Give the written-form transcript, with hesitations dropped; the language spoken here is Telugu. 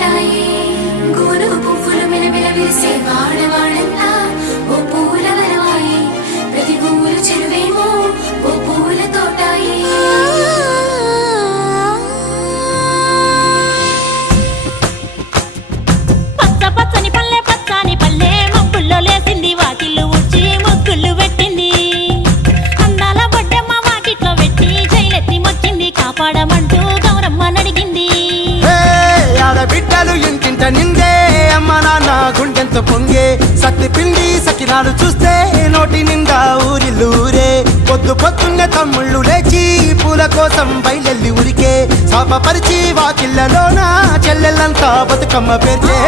తోటాయి గోను పువ్వులు మిలమిల విరిసే వాడవాడంతా ఓ పూల వరవాయి ప్రతి పువ్వులు చెరువేమో ఓ పూల తోటాయి పచ్చ పచ్చని పల్లె పచ్చని పల్లె మబ్బుల్లో లేసింది వాకిళ్ళు ఊడ్చి ముగ్గులు పెట్టింది అందాల బొడ్డమ్మ వాకిట్లో పెట్టి జైలెత్తి మొక్కింది కాపాడమంటూ గౌరమ్మ నడిగింది ఆడబిడ్డలు ఇంటింట నిందే అమ్మ నాన్న గుండెంతో పొంగే సత్తి పిండి సకినాలు చూస్తే నోటి నిండా ఊరిల్లూరే పొద్దు పొద్దున్నే తమ్ముళ్ళు లేచి పూల కోసం బయలెల్లి ఉరికే శాపపరిచి వాకిళ్ళలోన చెల్లెళ్ళంతా బతుకమ్మ పేర్చే